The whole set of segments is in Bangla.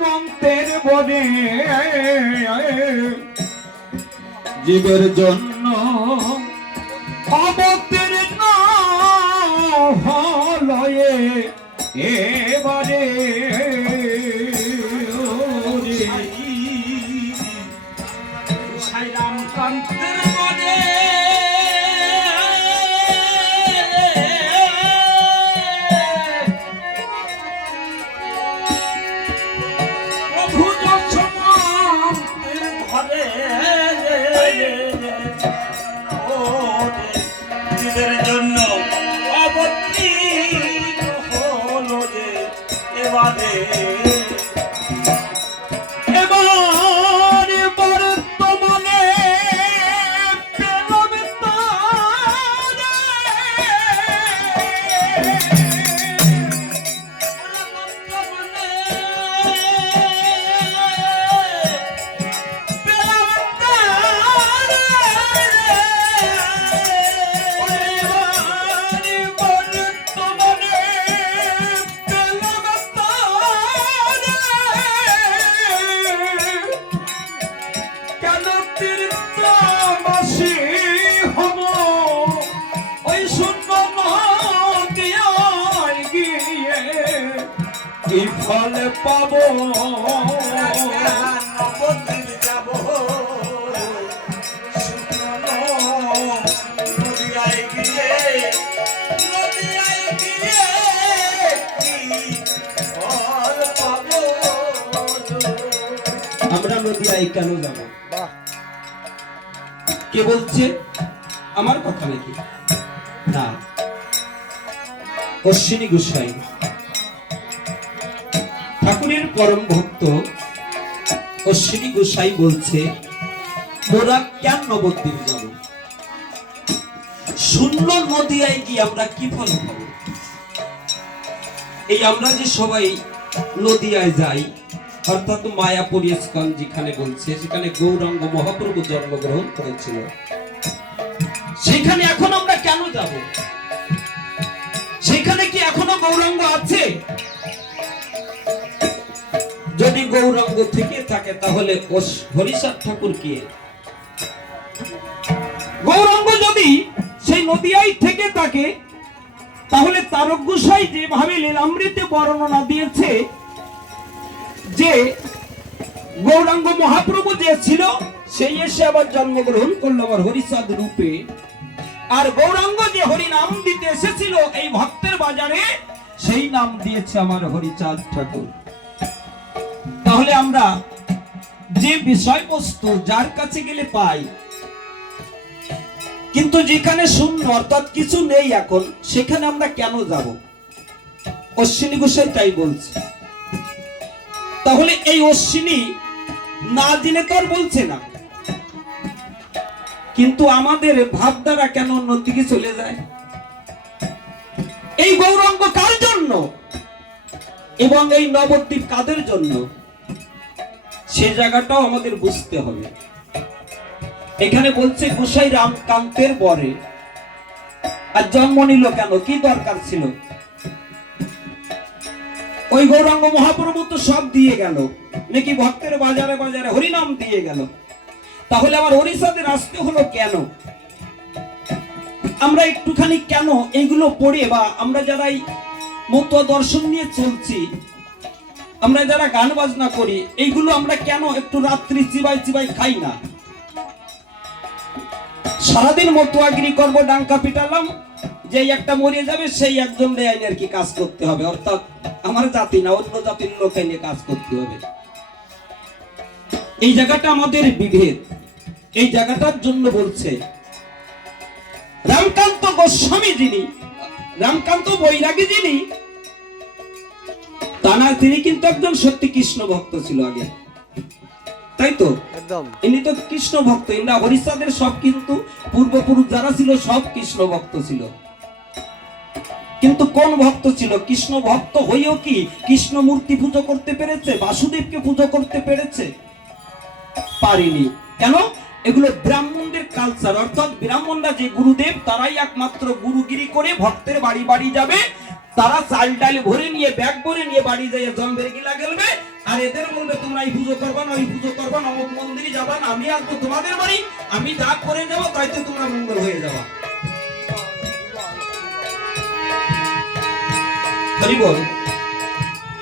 মন্ত্রের বনে জীবের জন্য অবতীর্ণ 不懂 পাবো। আমরা নদিয়ায় কেন যাব? কে বলছে? আমার কথা নাকি? না। অশ্বিনী গোসাই ঠাকুরের পরম ভক্ত। অশ্বিনী গোসাই বলছে, মোরা কেন নবদ্বীপ যাব? শূন্য নদিয়ায় গিয়ে আমরা কি ফল পাবো? এই আমরা যে সবাই নদিয়ায় যাই, অর্থাৎ মায়াপুরী ইস্কন যেখানে বলছে, সেখানে গৌরাঙ্গ মহাপ্রভু জন্মগ্রহণ করেছিল। সেখানে এখন আমরা কেন যাব? সেখানে কি এখনও গৌরাঙ্গ আছে? গৌরাঙ্গ থেকে থাকে, তাহলে হরিচাঁদ ঠাকুর কে? গৌরাঙ্গ যদি সেই নদিয়ায় থেকে থাকে, তাহলে তারক গোসাই যেভাবে লীলামৃতে বর্ণনা দিয়েছে, যে গৌরাঙ্গ মহাপ্রভু যে ছিল, সেই এসে আবার জন্মগ্রহণ করল আবার হরিচাঁদ রূপে। আর গৌরাঙ্গ যে হরি নাম দিতে এসেছিল এই ভক্তের বাজারে, সেই নাম দিয়েছে আমার হরিচাঁদ ঠাকুর। তাহলে আমরা যে বিষয়বস্তু যার কাছে গেলে পাই, কিন্তু যেখানে শূন্য অর্থাৎ কিছু নেই এখন, সেখানে আমরা কেন যাব? অশ্বিনী গোসাই তাই বলছে। তাহলে এই অশ্বিনী না দিলে তো আর বলছে না। কিন্তু আমাদের ভাবধারা কেন অন্যদিকে চলে যায়? এই গৌরঙ্গ কার জন্য? এবং এই নবদ্বীপ কাদের জন্য? সে জায়গাটাও আমাদের বুঝতে হবে। এখানে বলছে, গোসাই রামকান্তের বরে। আর জন্ম নিল কেন? কি দরকার ছিল? ওই গৌরাঙ্গ মহাপ্রভু তো সব দিয়ে গেল। নাকি ভক্তের বাজারে বাজারে হরিনাম দিয়ে গেল? তাহলে আবার ওড়িশাতে আসতে হলো কেন? আমরা একটুখানি কেন এগুলো পড়ে বা আমরা যারা এই মত দর্শন নিয়ে চলছি আমরা যারা গান বাজনা করি, এইগুলো আমরা কেন একটু রাত্রি চিবাই চিবাই খাই না? সারাদিন মতুয়াগিরি করব, ডাঙ্কা পিটালাম যে একটা মরে যাবে, সেই একজন আইনে আর কি কাজ করতে হবে? অর্থাৎ আমার জাতি না, অন্য জাতির লোক আইনে কাজ করতে হবে। এই জায়গাটা আমাদের বিভেদ। এই জায়গাটার জন্য বলছে, রামকান্ত গোস্বামী যিনি, রামকান্ত বৈরাগী যিনি তা না তিনি কিন্তু একজন সত্যি কৃষ্ণ ভক্ত ছিল আগে। তাই তো? একদম। ইনি তো কৃষ্ণ ভক্ত ইন্দা হরিচাঁদের সব কিন্তু পূর্বপুরুষ যারা ছিল সব কৃষ্ণ ভক্ত ছিল। কিন্তু কোন ভক্ত ছিল? কৃষ্ণ ভক্ত হইও কি কৃষ্ণ মূর্তি পুজো করতে পেরেছে? বাসুদেবকে পুজো করতে পেরেছে? পারিনি। কেন? এগুলো ব্রাহ্মণদের কালচার অর্থাৎ ব্রাহ্মণরা যে গুরুদেব তারাই একমাত্র গুরুগিরি করে ভক্তের বাড়ি বাড়ি যাবে তারা চাল ডাল ভরে নিয়ে, ব্যাগ ভরে নিয়ে বাড়ি যাইয়ে জম্বের গিলা গেলবে। আর এদের বলবে, তোমরা এই পুজো করবা না, ওই পুজো করবা না, অমুক মন্দিরে যাবা না, আমি আসব তোমাদের বাড়ি, আমি যা করে যাব তাইতে তোমরা মঙ্গল হয়ে যাবা।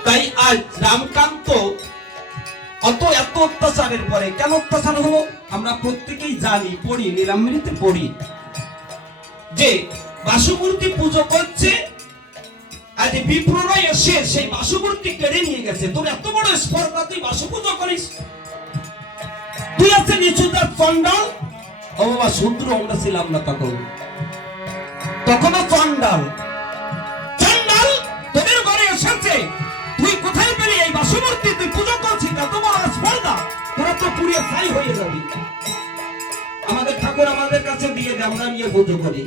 তাই আজ রামকান্ত অত এত অত্যাচারের পরে কেন অত্যাচার হলো? আমরা প্রত্যেকেই জানি, পড়ি লীলামৃতে পড়ি, যে বাসুমূর্তি পুজো করছে আজ বিপ্ররা এসে সেই বাসুমূর্তি কেড়ে নিয়ে গেছে। তোর এত বড় স্পর্ধা, তুই বাসু করিস। তুই আছে নিচুদার চন্ডাল ও বাবা, শূদ্র আমরা ছিলাম না তখন। তখনও চন্ডাল চন্ডাল তোদের ঘরে এসেছে। তুই কোথায় পেলি এই বাসুমূর্তি? তুই পুজো করছিস এত বড় স্পর্ধা। তোরা তো পুড়িয়ে ছাই হয়ে যাবি। আমাদের ঠাকুর আমাদের কাছে দিয়ে দে, আমরা নিয়ে পুজো করি।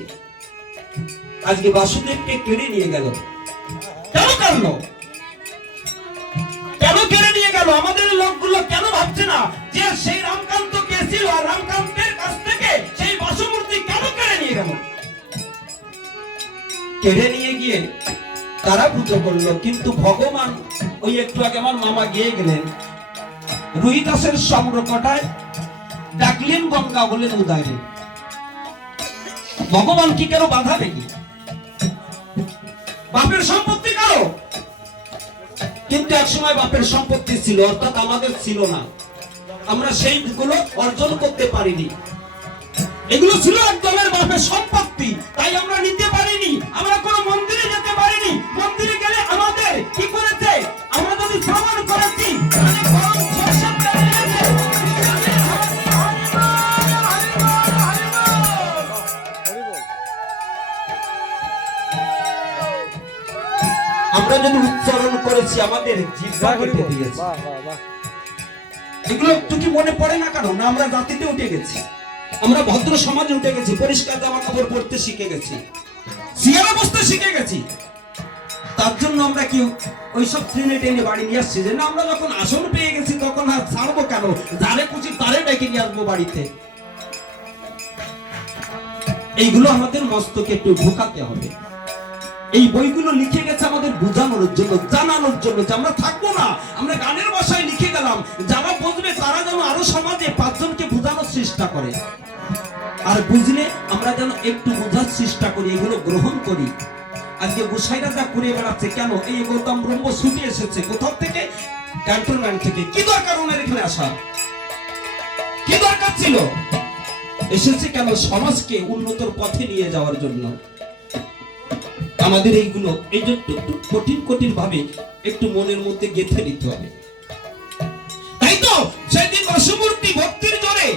আজকে বাসুদেবকে কেড়ে নিয়ে গেল। কেন কেন কেড়ে নিয়ে গেল? আমাদের লোকগুলো কেন ভাবছে না যে সেই রামকান্ত আর রামকান্তের কাছ থেকে সেই বাসুমূর্তি কেন কেড়ে নিয়ে গেল? কেড়ে নিয়ে গিয়ে তারা পুজো করল, কিন্তু ভগবান ওই একটু আগে আমার মামা গিয়ে গেলেন। রুই দাসের সম্রকটায় ডাকলেন গঙ্গা বলেন উদারে ভগবান কি কেন বাধা নাকি বাপের সম্পত্তি কারও? কিন্তু এক সময় বাপের সম্পত্তি ছিল, অর্থাৎ আমাদের ছিল না। আমরা সেইগুলো অর্জন করতে পারিনি। এগুলো ছিল একদমের বাপের সম্পত্তি। তাই উচ্চারণ আমাদের কেটে দিয়েছে এগুলো একটু কি মনে পড়ে না কারণ না আমরা জাতিতে উঠে গেছি। আমরা ভদ্র সমাজে উঠে গেছি পরিষ্কার জামা কাপড় পরতে শিখে গেছি। সিয়ারা বসতে শিখে গেছি। তার জন্য আমরা কি ওইসব ট্রেনে টেনে বাড়ি নিয়ে আসছি? যে না আমরা যখন আসন পেয়ে গেছি তখন আর ছাড়বো কেন? যারে খুশি তারে ডেকে নিয়ে আসব বাড়িতে। এইগুলো আমাদের মস্তকে একটু ঢোকাতে হবে। এই বইগুলো লিখে গেছে আমাদের বোঝানোর জন্য, জানানোর জন্য যে আমরা থাকব না। আমরা গানের ভাষায় লিখে গেলাম, যারা বুঝবে তারা যেন আরও সমাজে পাঁচজনকে বোঝানোর চেষ্টা করে। আর বুঝলে আমরা যেন একটু বোঝার চেষ্টা করি, এগুলো গ্রহণ করি। আজকে গোসাইরা যা করে বেড়াচ্ছে, কেন? এই গৌতম ব্রহ্ম ছুটে এসেছে, কোথাও থেকে? ক্যান্টনমেন্ট থেকে। কি দরকার ওনার এখানে আসা? কি দরকার ছিল? এসেছে কেন সমাজকে উন্নতর পথে নিয়ে যাওয়ার জন্য? আমাদের এইগুলো এই যে একটু কঠিন কঠিন ভাবে একটু মনের মধ্যে গেঁথে নিতে হবে। তাই তো সেদিন ভক্তির জোরে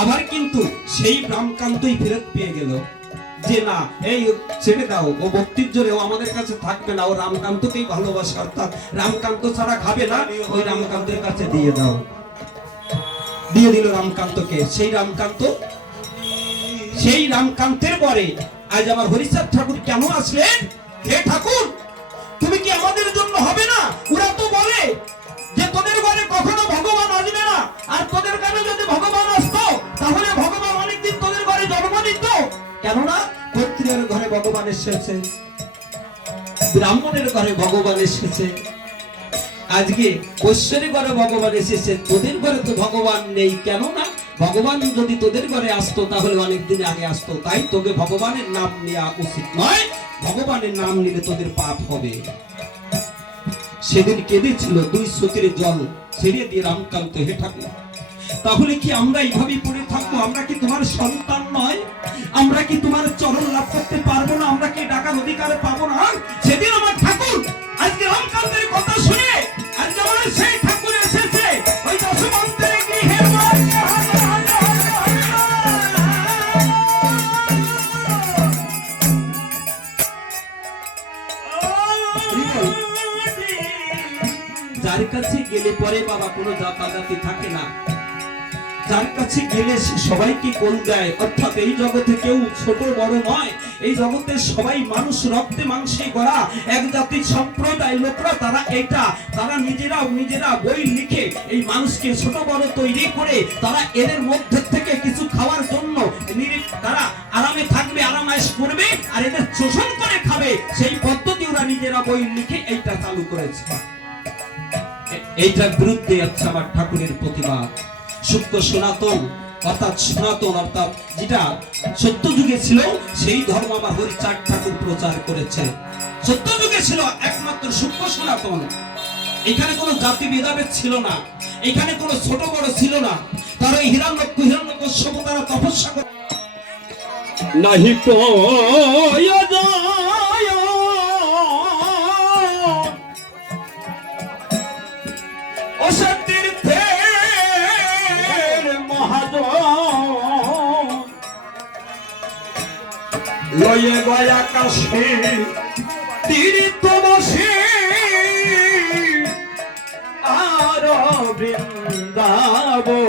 আবার কিন্তু সেই ফেরত পেয়ে গেল যে না, এই ছেড়ে দাও, ও ভক্তির জোরে ও আমাদের কাছে থাকবে না, ও রামকান্তকেই ভালোবাসে, অর্থাৎ রামকান্ত ছাড়া খাবে না, ওই রামকান্তের কাছে দিয়ে দাও। দিয়ে দিল রামকান্তকে। সেই রামকান্ত, সেই রামকান্তের পরে আজ আমার হরিচাঁদ ঠাকুর কেন আসলেন? হে ঠাকুর, তুমি কি আমাদের জন্য হবে না? ওরা তো বলে যে তোদের ঘরে কখনো ভগবান আসবে না। আর তোদের কানে যদি ভগবান আসতো, তাহলে ভগবান অনেকদিন তোদের ঘরে জন্ম দিত কেননা ক্ষত্রিয়ের ঘরে ভগবান এসেছে, ব্রাহ্মণের ঘরে ভগবান এসেছে। আজকে কৈশ্বরী ঘরে ভগবান এসেছে, তোদের ঘরে তো ভগবান নেই, কেননা ভগবান যদি তোদের ঘরে আসতো, তাহলে অনেকদিন আগে আসতো। তাই তোকে ভগবানের নাম নেওয়া উচিত নয়। ভগবানের নাম নিলে তোদের পাপ হবে। সেদিন কেঁদেছিল দুই সতীর জল, ছেড়ে দিয়ে রামকান্ত হে ঠাকুর। তাহলে কি আমরা এইভাবেই পড়ে থাকব? আমরা কি তোমার সন্তান নয়? আমরা কি তোমার চরণ লাভ করতে পারব না? আমরা কি ডাকার অধিকার পাবো না? সেদিন আমার গেলে পরে বাবা, কোনো জাতাজাতি থাকে না। যার কাছে গেলে সে সবাইকে কোল দেয়? অর্থাৎ এই জগতে কেউ ছোট, বড় নয়। এই জগতে সবাই মানুষ রক্তে মাংসে গড়া। এক জাতির সম্প্রদায় লোকরা তারা এটা। তারা নিজেরাও নিজেরা বই লিখে এই মানুষকে ছোট, বড় তৈরি করে তারা এদের মধ্যে থেকে কিছু খাওয়ার জন্য তারা আরামে থাকবে, আরামায়েশ করবে আর এদের শোষণ করে খাবে। সেই পদ্ধতি ওরা নিজেরা বই লিখে এইটা চালু করেছে। এইটার বিরুদ্ধে আছে আমার ঠাকুরের প্রতিবাদ সত্য সনাতন, অর্থাৎ সনাতন, অর্থাৎ যেটা সত্য যুগে ছিল, সেই ধর্ম আমার হরিচাঁদ ঠাকুর প্রচার করেছে। সত্য যুগে ছিল একমাত্র সূক্ষ্ম সনাতন। এখানে কোনো জাতি ভেদাভেদ ছিল না। এখানে কোনো ছোট বড় ছিল না। তারা এই হিরণ্যক্ষ হিরণ্যকশ্যপ তারা তপস্যা করে লয়ে গয়া কাশে তীর্থ বসে। আর বৃন্দাবন।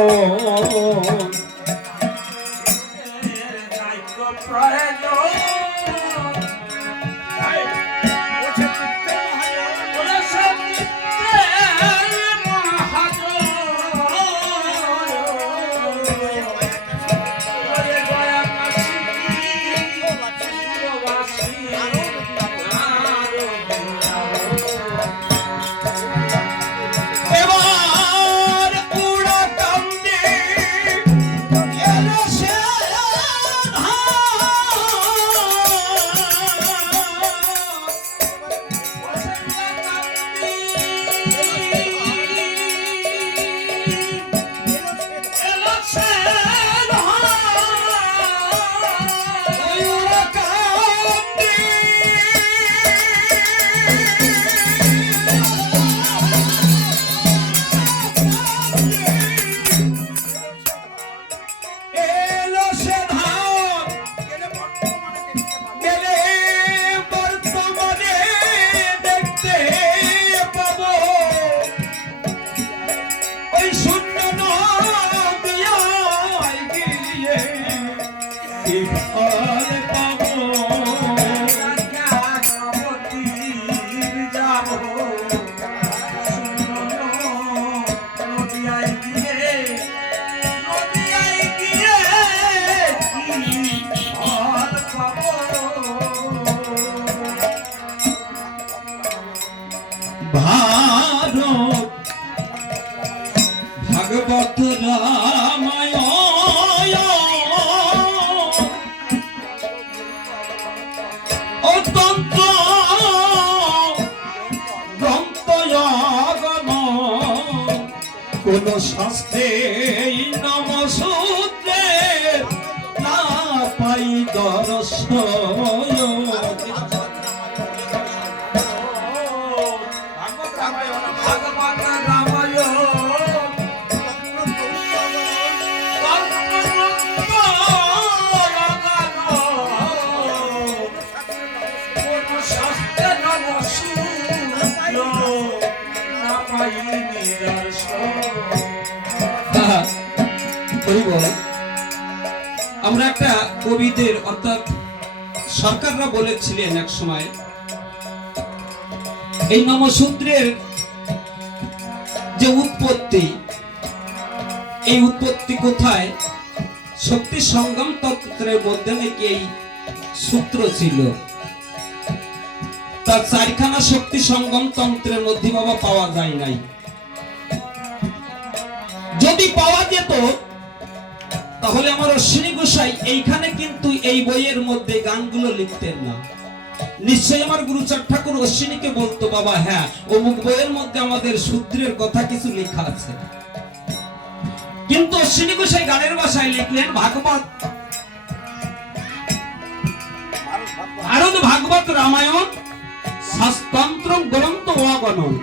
কোন শাস্তে নমসূত্রে কবিদের অর্থাৎ সরকাররা বলেছিলেন এক সময়, এই নমসূত্রের যে উৎপত্তি, এই উৎপত্তি কোথায়? শক্তি সঙ্গম তন্ত্রের মধ্যে নাকি এই সূত্র ছিল? তার চারখানা শক্তি সঙ্গম তন্ত্রের মধ্যে বাবা পাওয়া যায় নাই। যদি পাওয়া যেত তাহলে আমার অশ্বিনী গোসাই এইখানে কিন্তু এই বইয়ের মধ্যে গানগুলো লিখতেন না। নিশ্চয়ই আমার গুরুচার ঠাকুর অশ্বিনীকে বলতো, বাবা হ্যাঁ অমুক বইয়ের মধ্যে আমাদের সূত্রের কথা কিছু লেখা আছে। কিন্তু অশ্বিনী গোসাই গানের ভাষায় লিখলেন ভাগবত। ভারত ভাগবত রামায়ণ, শাস্ত্রান্ত্র গ্রন্থ অগণন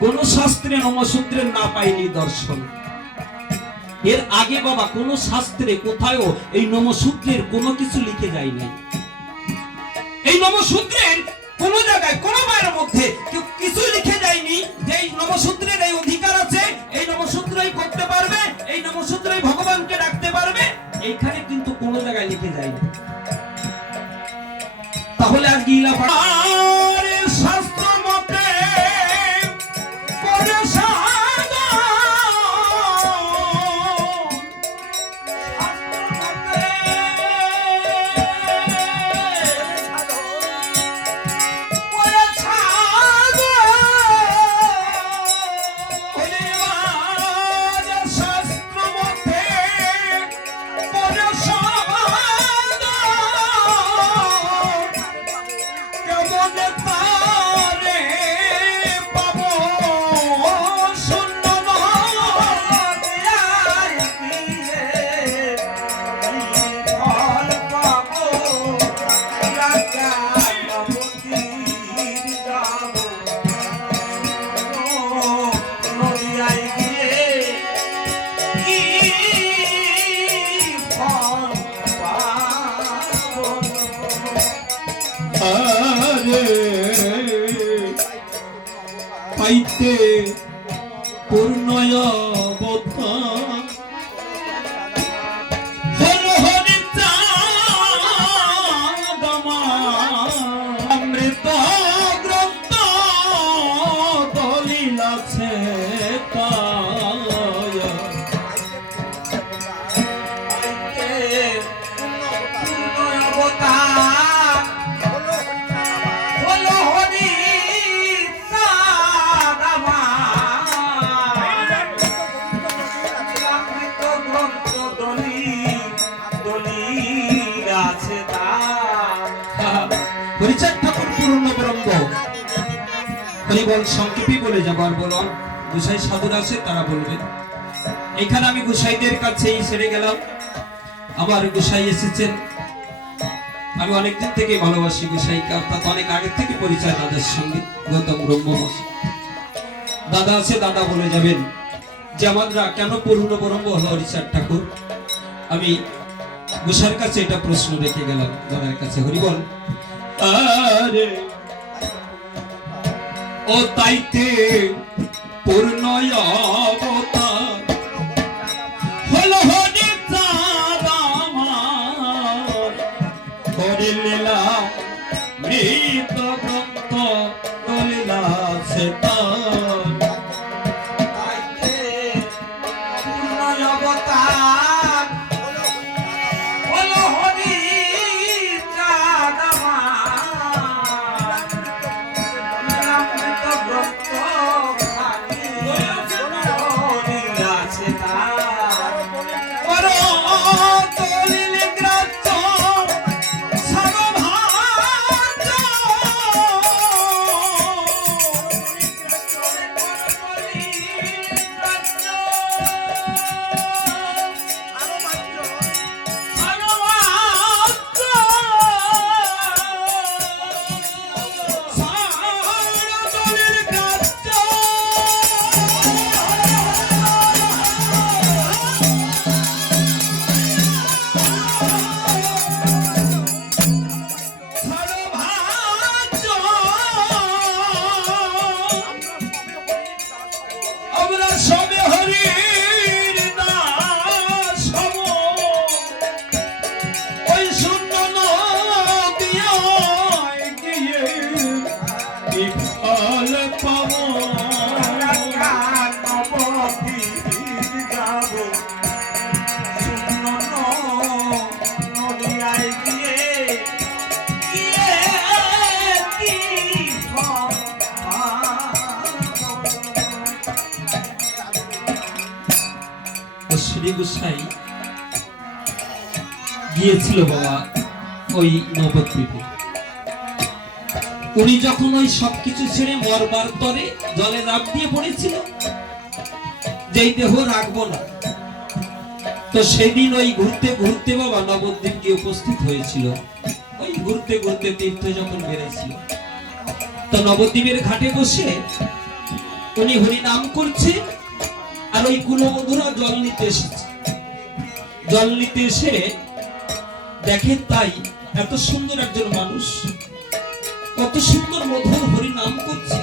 কোন শাস্ত্রে নমসূত্রের না পাইনি দর্শন। এর আগে বাবা কোন শাস্ত্রে কোথাও এই নমসূত্রের কোনো কিছু লিখে যায়নি। এই নমসূত্রের কোন জায়গায়, কোন বইয়ের মধ্যে কিছু লিখে যায়নি যে এই নমসূত্রের এই অধিকার আছে, এই নমসূত্রই করতে পারবে, এই নমসূত্রই ভগবানকে ডাকতে পারবে, এইখানে কিন্তু কোন জায়গায় লিখে যায়নি। তাহলে আজকে ইলা হরিবল সংক্ষেপে বলে যাবার গুসাই সাধুর আছে, তারা বলবেন এখানে আমি গুসাইদের কাছেই সেরে গেলাম। আবার গুসাই এসেছেন। আমি অনেকদিন থেকে ভালোবাসি গুসাইকে, অর্থাৎ অনেক আগে থেকে পরিচয় সঙ্গে, গৌতম দাদা আছে, দাদা বলে যাবেন। যে কেন পূর্ণ ব্রহ্ম হলো হরিচাঁদ ঠাকুর? আমি গুসার কাছে এটা প্রশ্ন রেখে গেলাম, দাদার কাছে। হরিবল আরে ও তাইতে পূর্ণ গিয়েছিল বাবা ওই নবদ্বীপে। উনি যখন ওই সবকিছু ছেড়ে মরবার তরে জলে লাভ দিয়ে পড়েছিল, যেই দেহ রাখব না। তো সেদিন ওই ঘুরতে ঘুরতে বাবা নবদ্বীপ গিয়ে উপস্থিত হয়েছিল। ওই ঘুরতে ঘুরতে তীর্থ যখন বেড়েছিল, তো নবদ্বীপের ঘাটে বসে উনি হরি নাম করছে আর ওই কুলবধূরা জল নিতে এসেছে। জল নিতে এসে দেখে তাই এত সুন্দর একজন মানুষ কত সুন্দর মধুর হরি নাম করছে